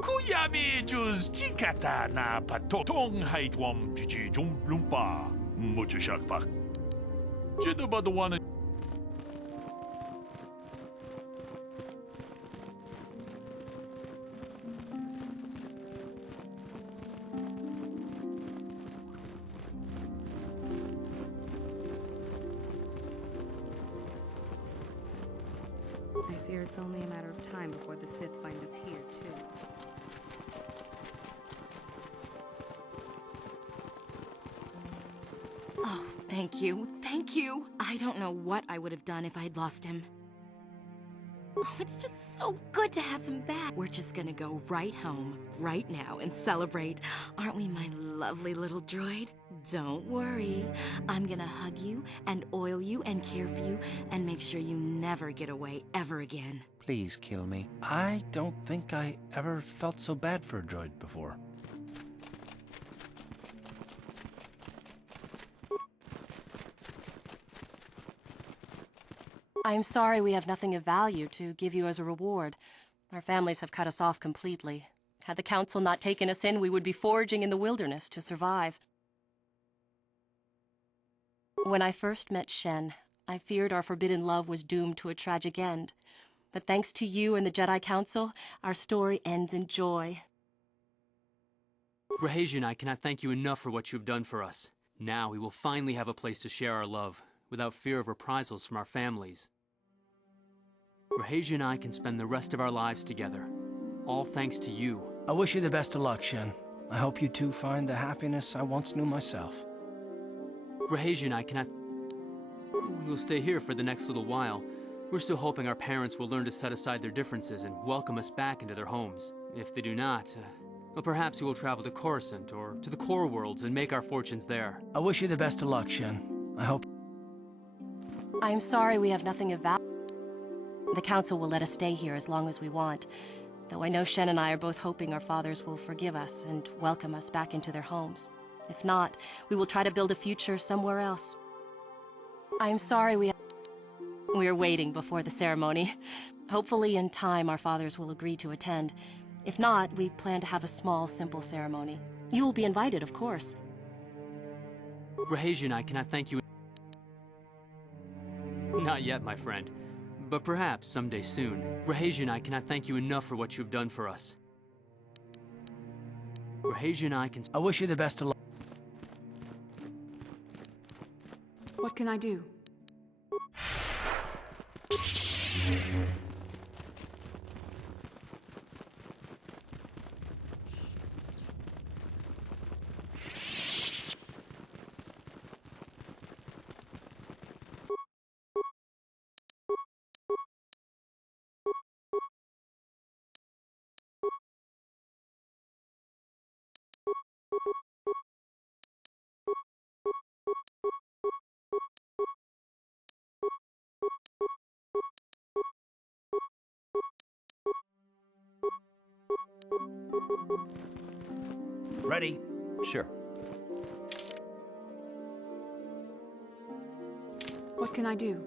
Kuyami juz jikata na patotong haitwam jiji jumplumpa. Muchashakpak. Jidabadawana. I fear it's only a matter of time before the Sith find us here, too. Oh, thank you. Thank you. I don't know what I would have done if I had lost him. Oh, it's just so good to have him back. We're just gonna go right home, right now, and celebrate. Aren't we, my lovely little droid? Don't worry. I'm gonna hug you, and oil you, and care for you, and make sure you never get away ever again. Please kill me. I don't think I ever felt so bad for a droid before. I am sorry we have nothing of value to give you as a reward. Our families have cut us off completely. Had the Council not taken us in, we would be foraging in the wilderness to survive. When I first met Shen, I feared our forbidden love was doomed to a tragic end. But thanks to you and the Jedi Council, our story ends in joy. Rahesia and I cannot thank you enough for what you have done for us. Now we will finally have a place to share our love, without fear of reprisals from our families. Rahesia and I can spend the rest of our lives together, all thanks to you. I wish you the best of luck, Shen. I hope you too find the happiness I once knew myself. Rahesia and I cannot... We will stay here for the next little while. We're still hoping our parents will learn to set aside their differences and welcome us back into their homes. If they do not, well, perhaps we will travel to Coruscant or to the core worlds and make our fortunes there. I wish you the best of luck, Shen. I hope... I am sorry we have nothing of value. The Council will let us stay here as long as we want, though I know Shen and I are both hoping our fathers will forgive us and welcome us back into their homes. If not, we will try to build a future somewhere else. I am sorry we are waiting before the ceremony. Hopefully in time our fathers will agree to attend. If not, we plan to have a small, simple ceremony. You will be invited, of course. Rahesia and I cannot thank you... Not yet, my friend. But perhaps someday soon. Rahesia and I cannot thank you enough for what you have done for us. Rahesia and I can... I wish you the best of luck. What can I do? Ready? Sure. What can I do?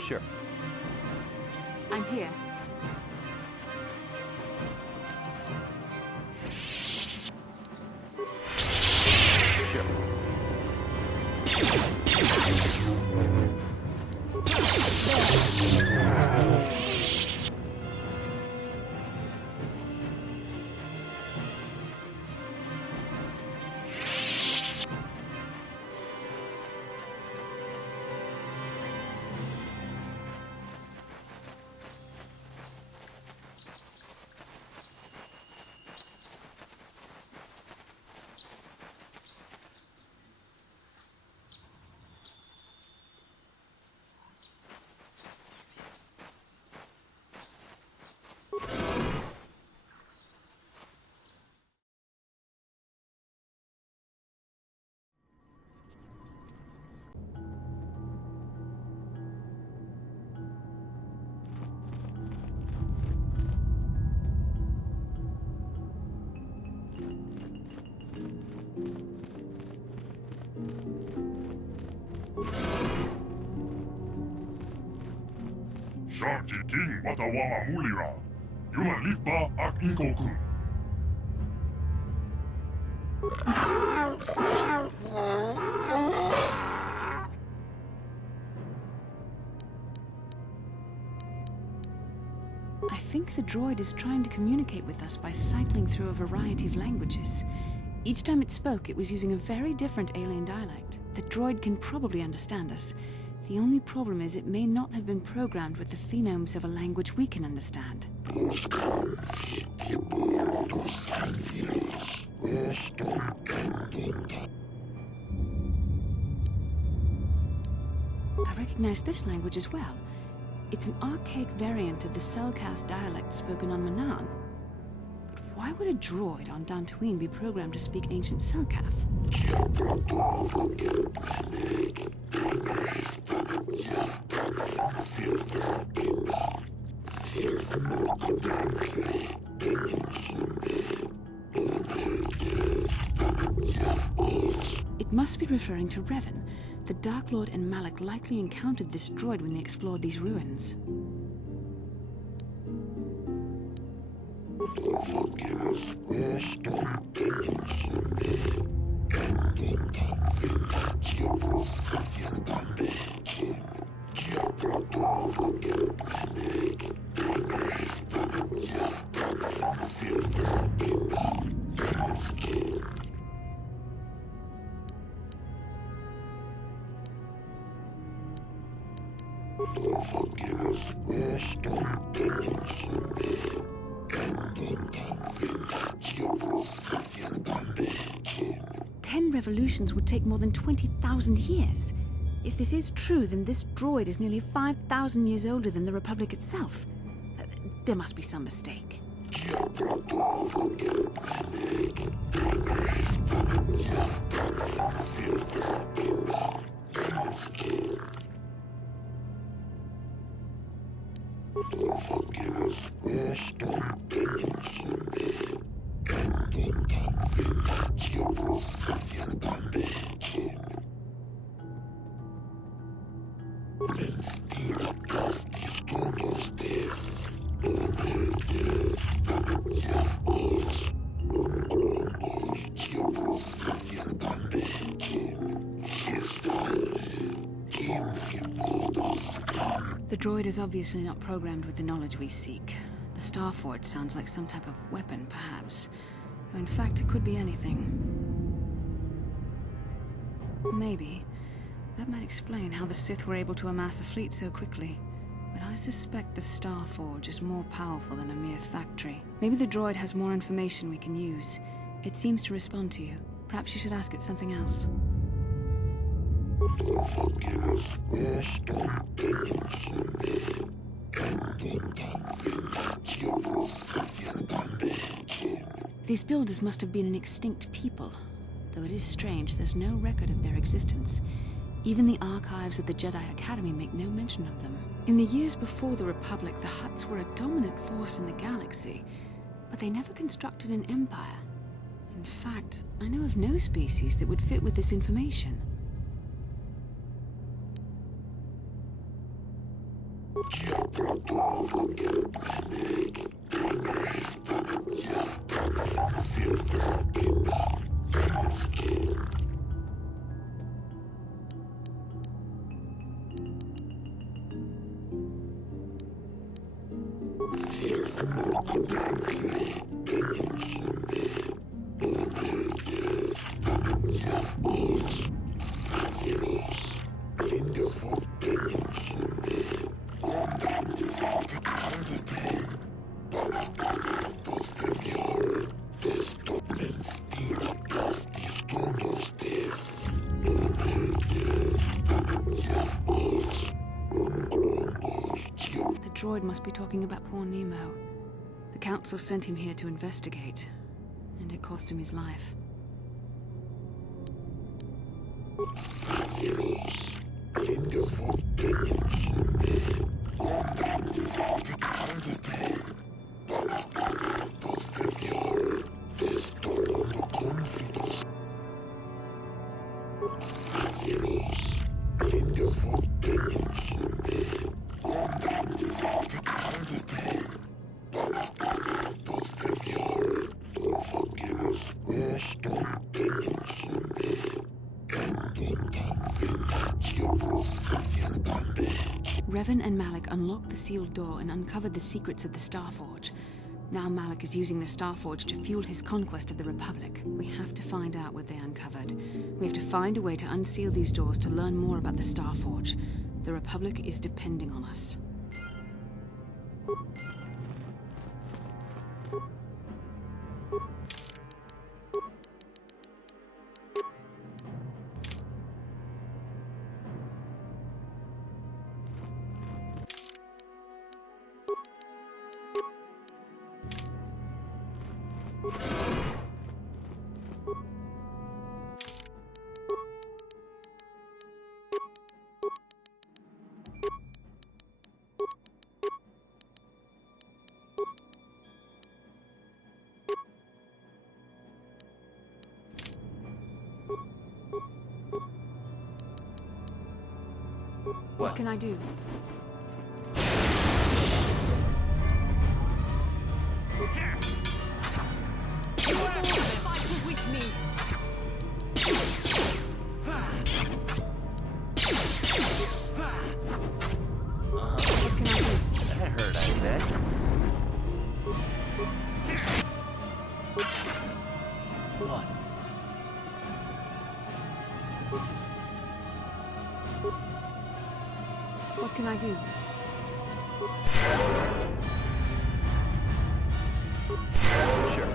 Sure. I'm here. Sure. Charge King Watawama Mulira. Yuan Lipa Ak Inkokun. I think the droid is trying to communicate with us by cycling through a variety of languages. Each time it spoke, it was using a very different alien dialect. The droid can probably understand us. The only problem is it may not have been programmed with the phonemes of a language we can understand. I recognize this language as well. It's an archaic variant of the Selkath dialect spoken on Manaan. But why would a droid on Dantooine be programmed to speak ancient Selkath? It must be referring to Revan. The Dark Lord and Malak likely encountered this droid when they explored these ruins. Ten revolutions would take more than 20,000 years. If this is true, then this droid is nearly 5,000 years older than the Republic itself. There must be some mistake. The droid is obviously not programmed with the knowledge we seek. The Starforge sounds like some type of weapon, perhaps. Though in fact, it could be anything. Maybe. That might explain how the Sith were able to amass a fleet so quickly. But I suspect the Starforge is more powerful than a mere factory. Maybe the droid has more information we can use. It seems to respond to you. Perhaps you should ask it something else. These builders must have been an extinct people. Though it is strange, there's no record of their existence. Even the archives of the Jedi Academy make no mention of them. In the years before the Republic, the Hutts were a dominant force in the galaxy, but they never constructed an empire. In fact, I know of no species that would fit with this information. The droid must be talking about poor Nemo. The Council sent him here to investigate, and it cost him his life. Revan and Malik unlocked the sealed door and uncovered the secrets of the Starforge. Now Malik is using the Starforge to fuel his conquest of the Republic. We have to find out what they uncovered. We have to find a way to unseal these doors to learn more about the Starforge. The Republic is depending on us. What can I do? Fight with me! What can I do? That hurt, I bet. What? What can I do? Sure.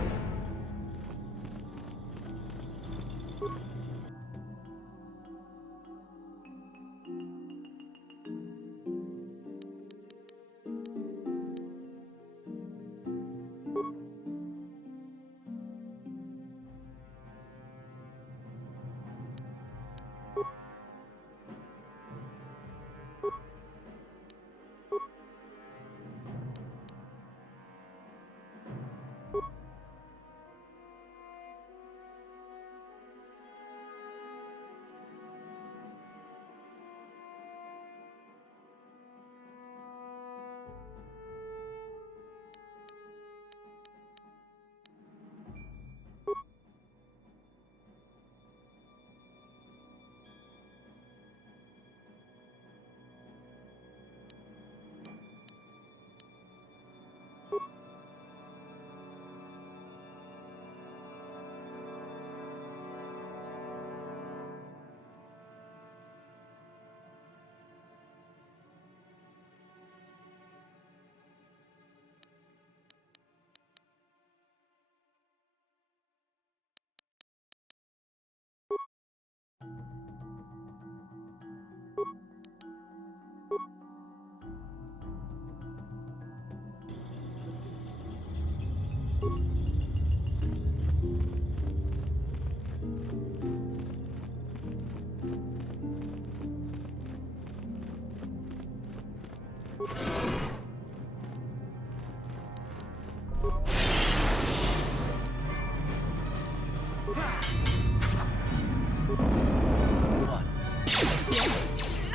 What?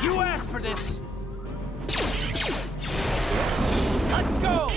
You asked for this! Let's go!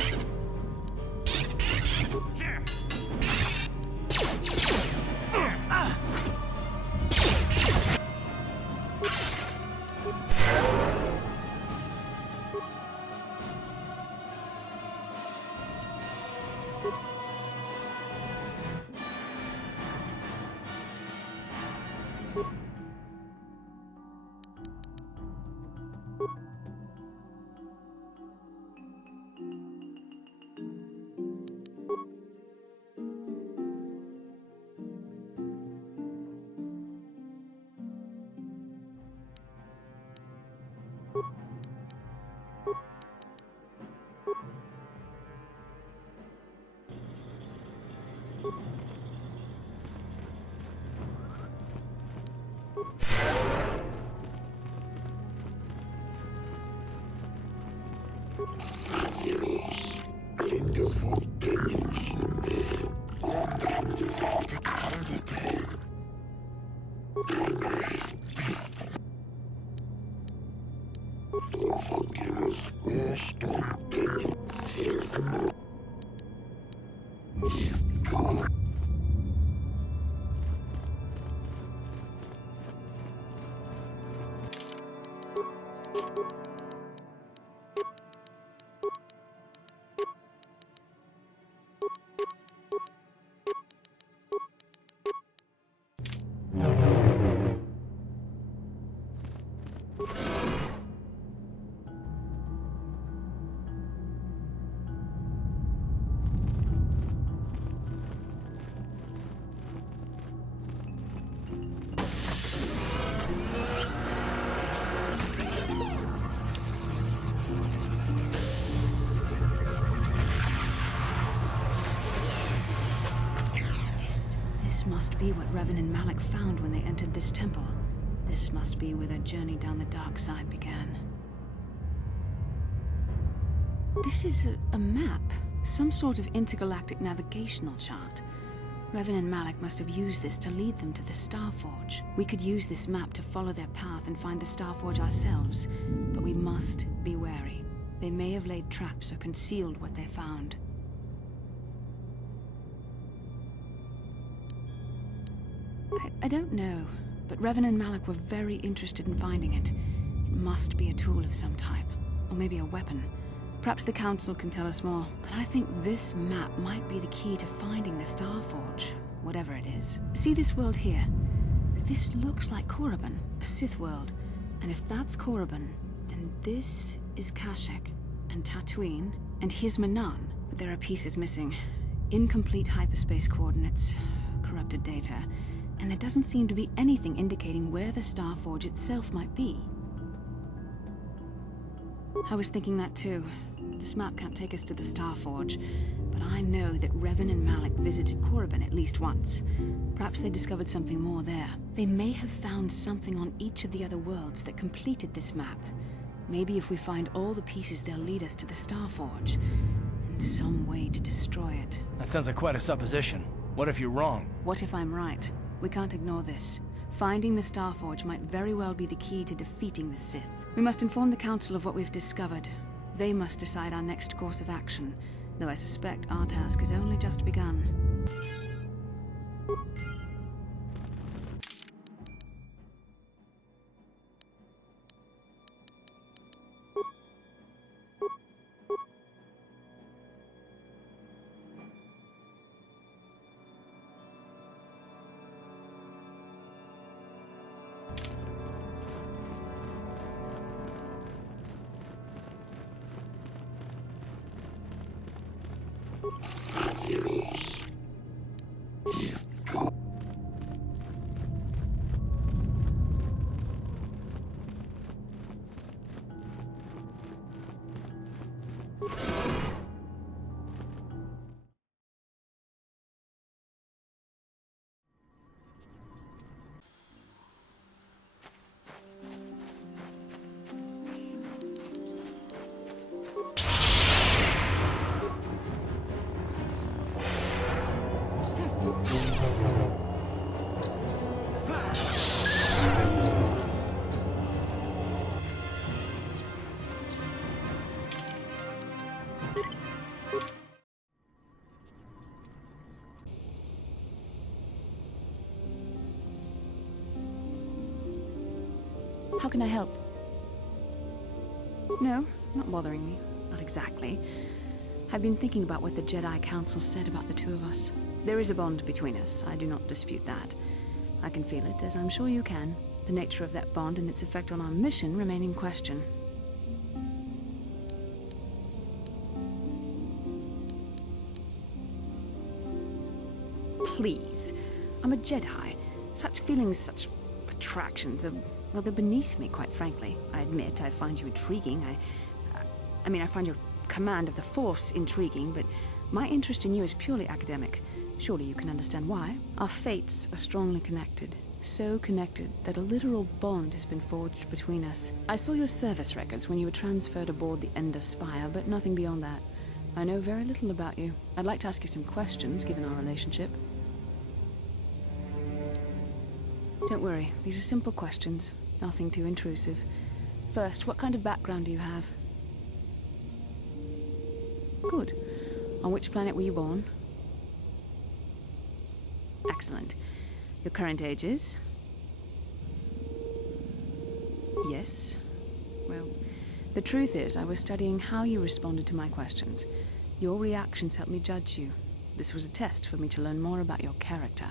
This must be what Revan and Malik found when they entered this temple. This must be where their journey down the dark side began. This is a map. Some sort of intergalactic navigational chart. Revan and Malik must have used this to lead them to the Starforge. We could use this map to follow their path and find the Starforge ourselves, but we must be wary. They may have laid traps or concealed what they found. I don't know, but Revan and Malik were very interested in finding it. It must be a tool of some type, or maybe a weapon. Perhaps the Council can tell us more, but I think this map might be the key to finding the Starforge, whatever it is. See this world here? This looks like Korriban, a Sith world. And if that's Korriban, then this is Kashyyyk, and Dantooine, and here's Manaan. But there are pieces missing. Incomplete hyperspace coordinates, corrupted data, and there doesn't seem to be anything indicating where the Starforge itself might be. I was thinking that too. This map can't take us to the Starforge, but I know that Revan and Malik visited Korriban at least once. Perhaps they discovered something more there. They may have found something on each of the other worlds that completed this map. Maybe if we find all the pieces, they'll lead us to the Starforge, and some way to destroy it. That sounds like quite a supposition. What if you're wrong? What if I'm right? We can't ignore this. Finding the Starforge might very well be the key to defeating the Sith. We must inform the Council of what we've discovered. They must decide our next course of action, though I suspect our task has only just begun. How can I help? No, not bothering me. Not exactly. I've been thinking about what the Jedi Council said about the two of us. There is a bond between us. I do not dispute that. I can feel it, as I'm sure you can. The nature of that bond and its effect on our mission remain in question. Please. I'm a Jedi. Such feelings, such attractions are... well, they're beneath me, quite frankly. I admit, I find you intriguing. I find your command of the Force intriguing, but my interest in you is purely academic. Surely you can understand why. Our fates are strongly connected. So connected that a literal bond has been forged between us. I saw your service records when you were transferred aboard the Ender Spire, but nothing beyond that. I know very little about you. I'd like to ask you some questions, given our relationship. Don't worry, these are simple questions. Nothing too intrusive. First, what kind of background do you have? Good. On which planet were you born? Excellent. Your current age is? Yes. Well, the truth is, I was studying how you responded to my questions. Your reactions helped me judge you. This was a test for me to learn more about your character.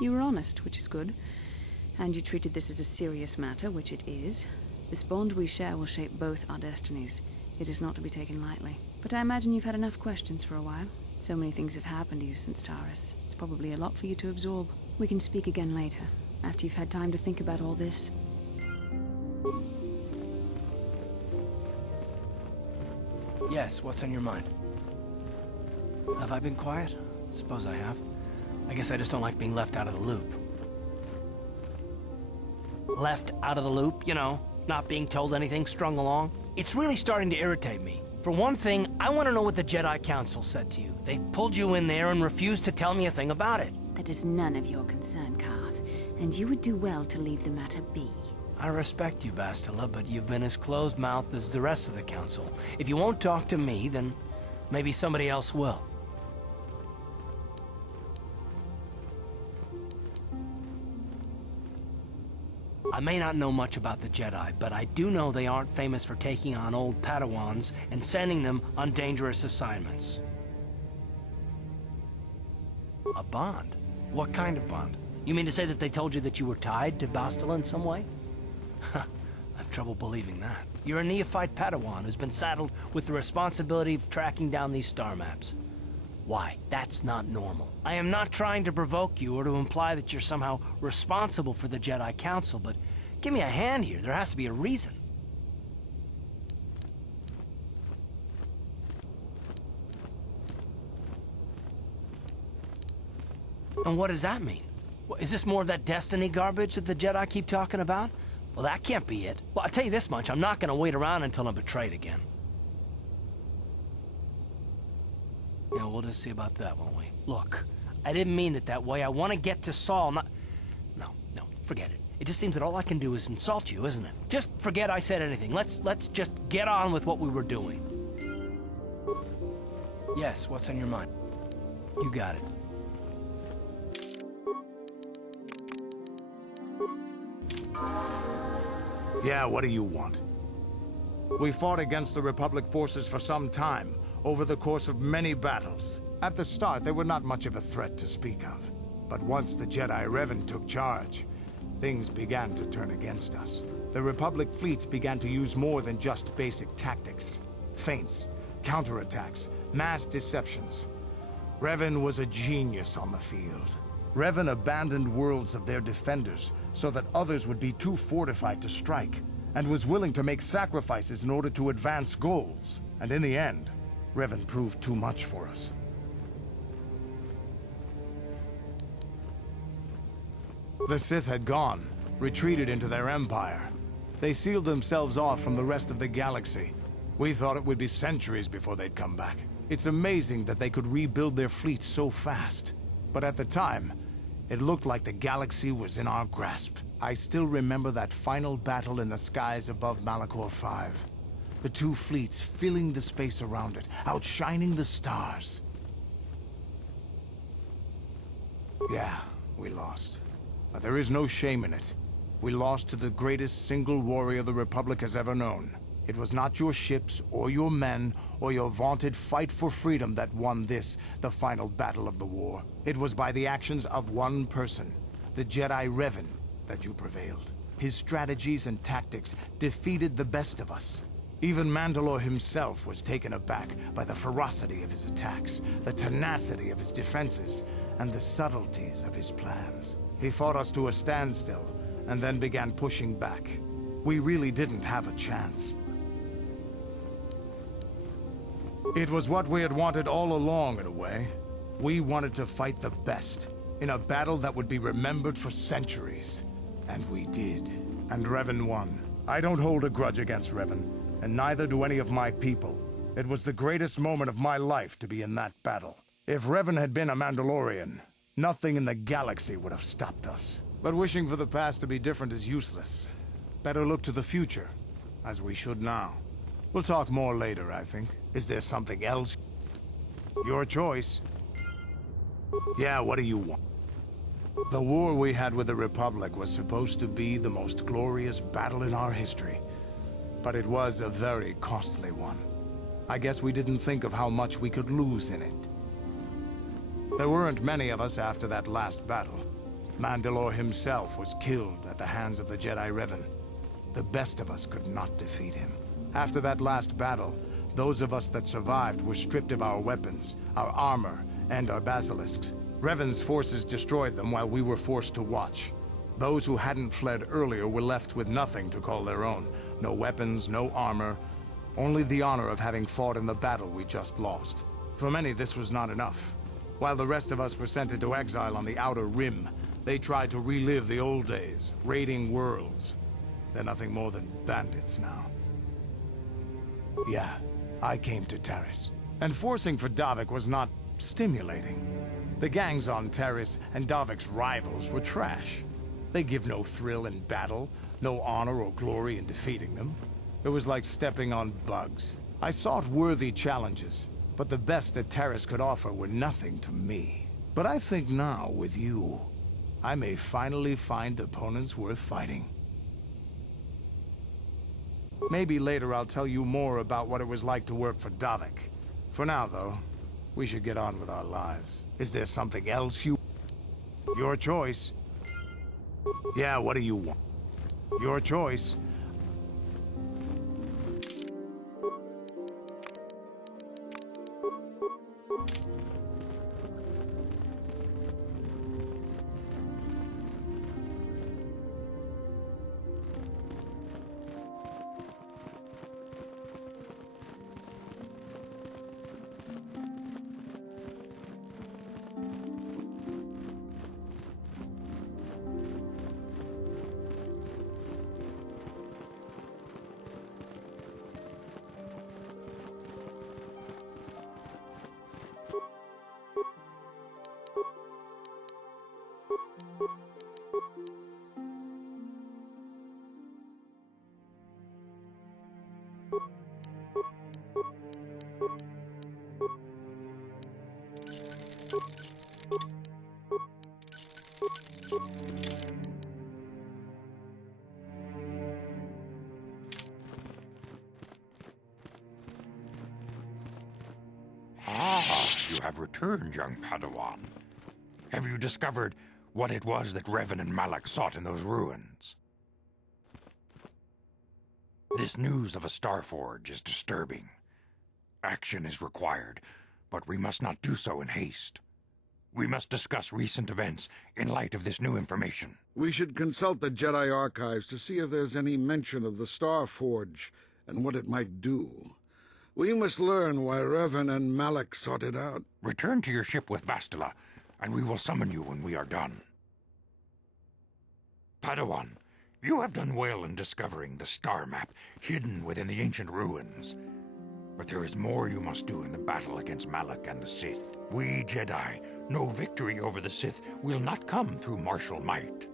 You were honest, which is good. And you treated this as a serious matter, which it is. This bond we share will shape both our destinies. It is not to be taken lightly. But I imagine you've had enough questions for a while. So many things have happened to you since Taurus. It's probably a lot for you to absorb. We can speak again later, after you've had time to think about all this. Yes, what's on your mind? Have I been quiet? Suppose I have. I guess I just don't like being left out of the loop. Left out of the loop, you know, not being told anything, strung along. It's really starting to irritate me. For one thing, I want to know what the Jedi Council said to you. They pulled you in there and refused to tell me a thing about it. That is none of your concern, Carth, and you would do well to leave the matter be. I respect you, Bastila, but you've been as closed-mouthed as the rest of the Council. If you won't talk to me, then maybe somebody else will. I may not know much about the Jedi, but I do know they aren't famous for taking on old Padawans and sending them on dangerous assignments. A bond? What kind of bond? You mean to say that they told you that you were tied to Bastila in some way? I have trouble believing that. You're a neophyte Padawan who's been saddled with the responsibility of tracking down these star maps. Why? That's not normal. I am not trying to provoke you or to imply that you're somehow responsible for the Jedi Council, but give me a hand here. There has to be a reason. And what does that mean? Is this more of that destiny garbage that the Jedi keep talking about? Well, that can't be it. Well, I'll tell you this much, I'm not gonna wait around until I'm betrayed again. Yeah, we'll just see about that, won't we? Look, I didn't mean it that way. I want to get to Saul, not... No, forget it. It just seems that all I can do is insult you, isn't it? Just forget I said anything. Let's just get on with what we were doing. Yes, what's on your mind? You got it. Yeah, what do you want? We fought against the Republic forces for some time, over the course of many battles. At the start, they were not much of a threat to speak of. But once the Jedi Revan took charge, things began to turn against us. The Republic fleets began to use more than just basic tactics. Feints, counterattacks, mass deceptions. Revan was a genius on the field. Revan abandoned worlds of their defenders so that others would be too fortified to strike, and was willing to make sacrifices in order to advance goals. And in the end, Revan proved too much for us. The Sith had gone, retreated into their empire. They sealed themselves off from the rest of the galaxy. We thought it would be centuries before they'd come back. It's amazing that they could rebuild their fleet so fast. But at the time, it looked like the galaxy was in our grasp. I still remember that final battle in the skies above Malachor 5. The two fleets filling the space around it, outshining the stars. Yeah, we lost. But there is no shame in it. We lost to the greatest single warrior the Republic has ever known. It was not your ships, or your men, or your vaunted fight for freedom that won this, the final battle of the war. It was by the actions of one person, the Jedi Revan, that you prevailed. His strategies and tactics defeated the best of us. Even Mandalore himself was taken aback by the ferocity of his attacks, the tenacity of his defenses, and the subtleties of his plans. He fought us to a standstill, and then began pushing back. We really didn't have a chance. It was what we had wanted all along, in a way. We wanted to fight the best, in a battle that would be remembered for centuries. And we did. And Revan won. I don't hold a grudge against Revan, and neither do any of my people. It was the greatest moment of my life to be in that battle. If Revan had been a Mandalorian, nothing in the galaxy would have stopped us. But wishing for the past to be different is useless. Better look to the future, as we should now. We'll talk more later, I think. Is there something else? Your choice. Yeah, what do you want? The war we had with the Republic was supposed to be the most glorious battle in our history. But it was a very costly one. I guess we didn't think of how much we could lose in it. There weren't many of us after that last battle. Mandalore himself was killed at the hands of the Jedi Revan. The best of us could not defeat him. After that last battle, those of us that survived were stripped of our weapons, our armor, and our basilisks. Revan's forces destroyed them while we were forced to watch. Those who hadn't fled earlier were left with nothing to call their own. No weapons, no armor, only the honor of having fought in the battle we just lost. For many, this was not enough. While the rest of us were sent into exile on the Outer Rim, they tried to relive the old days, raiding worlds. They're nothing more than bandits now. Yeah, I came to Taris. And forcing for Davik was not stimulating. The gangs on Taris and Davik's rivals were trash. They give no thrill in battle, no honor or glory in defeating them. It was like stepping on bugs. I sought worthy challenges, but the best that Taris could offer were nothing to me. But I think now, with you, I may finally find opponents worth fighting. Maybe later I'll tell you more about what it was like to work for Davik. For now, though, we should get on with our lives. Is there something else you... Your choice. Yeah, what do you want? Your choice. You have returned, young Padawan. Have you discovered what it was that Revan and Malak sought in those ruins? This news of a Starforge is disturbing. Action is required, but we must not do so in haste. We must discuss recent events in light of this new information. We should consult the Jedi archives to see if there's any mention of the Starforge and what it might do. We must learn why Revan and Malak sought it out. Return to your ship with Bastila, and we will summon you when we are done. Padawan, you have done well in discovering the star map hidden within the ancient ruins. But there is more you must do in the battle against Malak and the Sith. We Jedi know victory over the Sith will not come through martial might.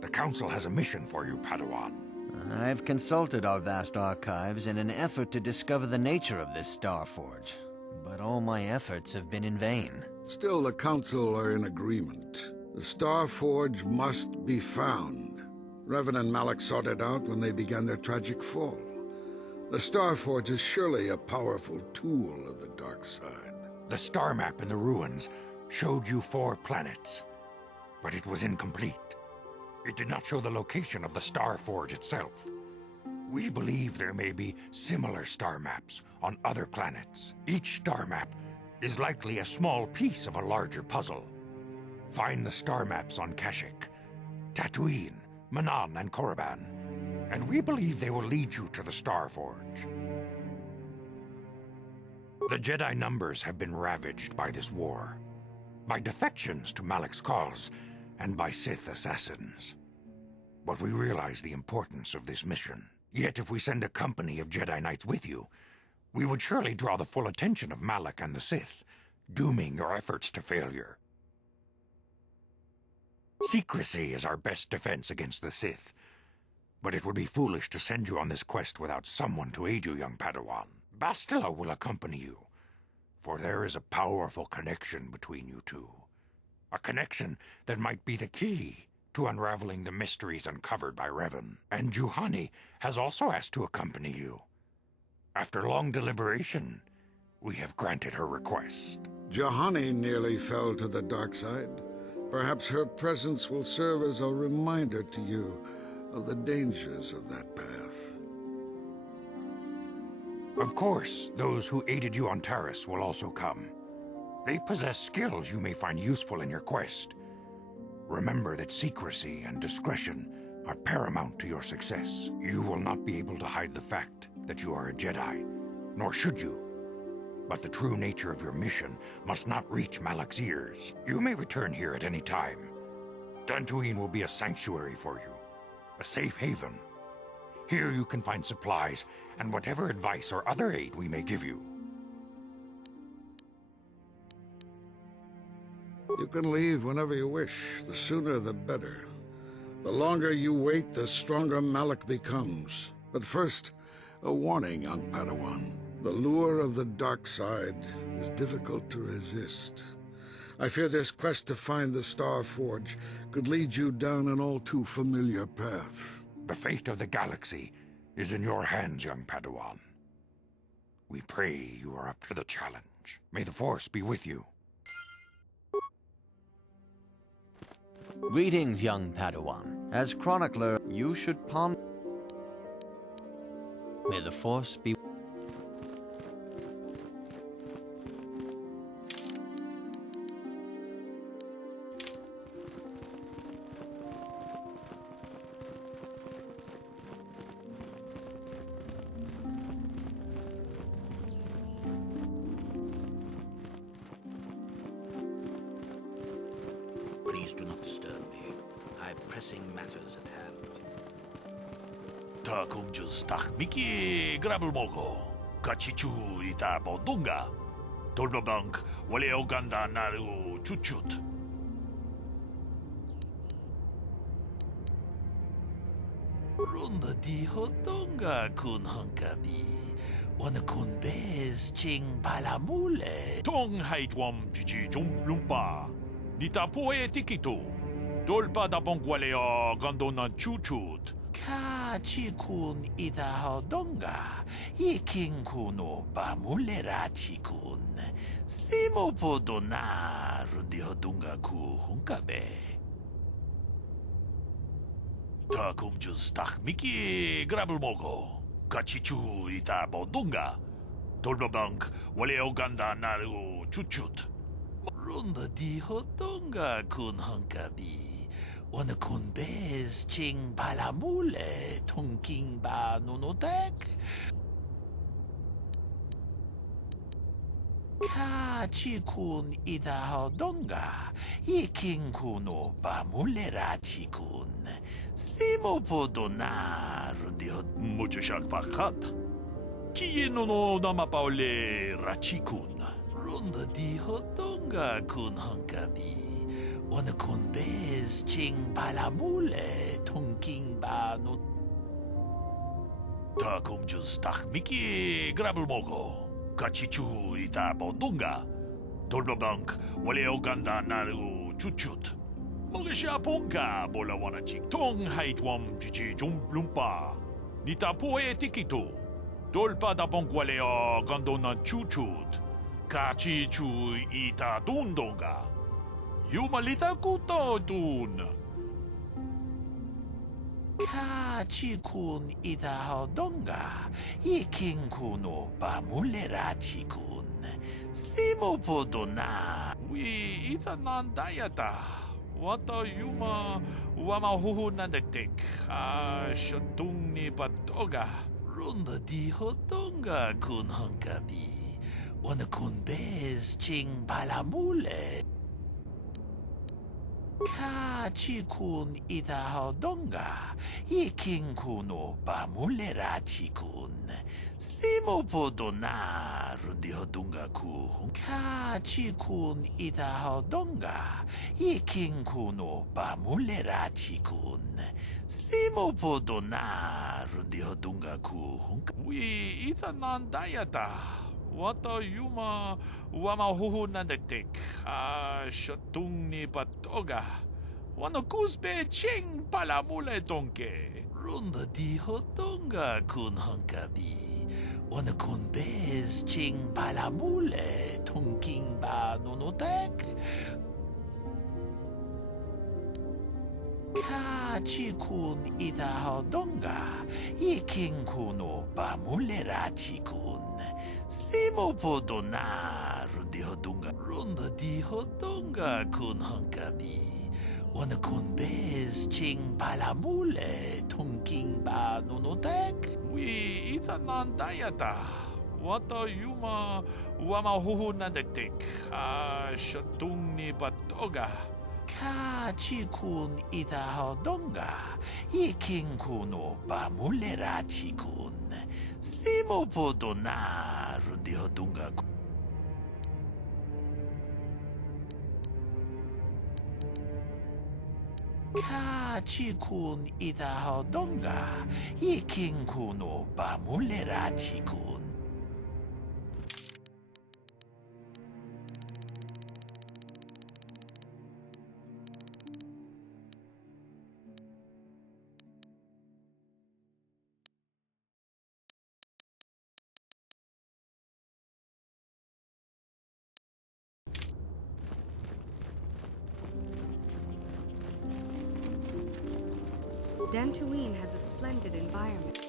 The Council has a mission for you, Padawan. I've consulted our vast archives in an effort to discover the nature of this Starforge, but all my efforts have been in vain. Still, the Council are in agreement. The Starforge must be found. Revan and Malak sought it out when they began their tragic fall. The Starforge is surely a powerful tool of the dark side. The star map in the ruins showed you 4 planets, but it was incomplete. It did not show the location of the Starforge itself. We believe there may be similar star maps on other planets. Each star map is likely a small piece of a larger puzzle. Find the star maps on Kashyyyk, Dantooine, Manaan, and Korriban, and we believe they will lead you to the Starforge. The Jedi numbers have been ravaged by this war, by defections to Malak's cause, and by Sith assassins. But we realize the importance of this mission. Yet if we send a company of Jedi Knights with you, we would surely draw the full attention of Malak and the Sith, dooming your efforts to failure. Secrecy is our best defense against the Sith, but it would be foolish to send you on this quest without someone to aid you, young Padawan. Bastila will accompany you, for there is a powerful connection between you two. A connection that might be the key to unraveling the mysteries uncovered by Revan. And Juhani has also asked to accompany you. After long deliberation, we have granted her request. Juhani nearly fell to the dark side. Perhaps her presence will serve as a reminder to you of the dangers of that path. Of course, those who aided you on Taris will also come. They possess skills you may find useful in your quest. Remember that secrecy and discretion are paramount to your success. You will not be able to hide the fact that you are a Jedi, nor should you. But the true nature of your mission must not reach Malak's ears. You may return here at any time. Dantooine will be a sanctuary for you, a safe haven. Here you can find supplies and whatever advice or other aid we may give you. You can leave whenever you wish. The sooner the better. The longer you wait, the stronger Malak becomes. But first, a warning, young Padawan. The lure of the dark side is difficult to resist. I fear this quest to find the Star Forge could lead you down an all too familiar path. The fate of the galaxy is in your hands, young Padawan. We pray you are up to the challenge. May the Force be with you. Greetings, young Padawan. As chronicler, you should ponder. May the Force be. Please do not disturb me. I have pressing matters at hand. Takumjus takmiki grabul mogo. Kachichu ita bodunga. Dolbabank wale oganda naru chuchut. Runda di hodonga kun hankabi. Wana kun bez ching balamule. Tong haitwam jiji lumpa. Nita poe tikitu. Dolpa da bongwalea gandona chuchut. Ka chikun ida hodonga. Iking kuno bamulera chikun. Slimo podona rundi hodunga ku hunkabe. Takum just takmiki grabul mogo. Kachichu ita bodunga. Dolbabank wale oganda naru chuchut. Runda di hodonga kun hankabi. Wana kun bez ching palamule tongking ba nunotek. Ka chikun ida hodonga. Iking kuno ba mulera chikun. Slimo podona rundi hod. Mucho shak pakat. Kiye no namapaule rachikun. Runda di hodonga kun hankabi. Wana kun bez ching palamule tongking ba no. Takum just takmiki grabul mogo. Kachichu ita bodunga. Dolbabank wale oganda naru chuchut. Mogesha ponka bola wana chik tong haitwam jiji lumpa. Nita poe tikitu. Dolpa da bonkwale gandona chuchut. Kachichu ita dundonga. Yumalita kuto dun. Kachikun ita hodonga. Iking kuno bamulera chikun. Slimo podona. We ita nandayata. Wata yuma wama huhu nandetek. Shotung ni patoga. Runda di hodonga kun hankabi. Wana kun bez ching palamule. Ka chikun ita hodonga. Iking kuno bamulera chikun. Slimo podona rundi hodonga ku. Ka chikun ita hodonga. Iking kuno bamulera chikun. Slimo podona rundi hodonga ku. We ita nandayata. Wata yuma wama huhu nadektek. Shotung ni patoga. Wano kusbe ching palamule donke. Runda di hotonga kun hankabi. Wano kun bez ching palamule tonking ba nunutek. Ka chikun ita hodonga. Iking kuno pamulera chikun. Slimo podona rundi hodonga. Runda di hodonga kun hankabi. Wana kun bez ching palamule tonking ba nunutek. We ita nandayata. Wata yuma wama huhu nadektek. Shotung ni patoga. Ka chikun ita hodonga. Iking kuno pamulera chikun. Slimo podona rundi hodonga. Ka chikun ita hodonga. Iking kuno pamulera chikun. Dantooine has a splendid environment.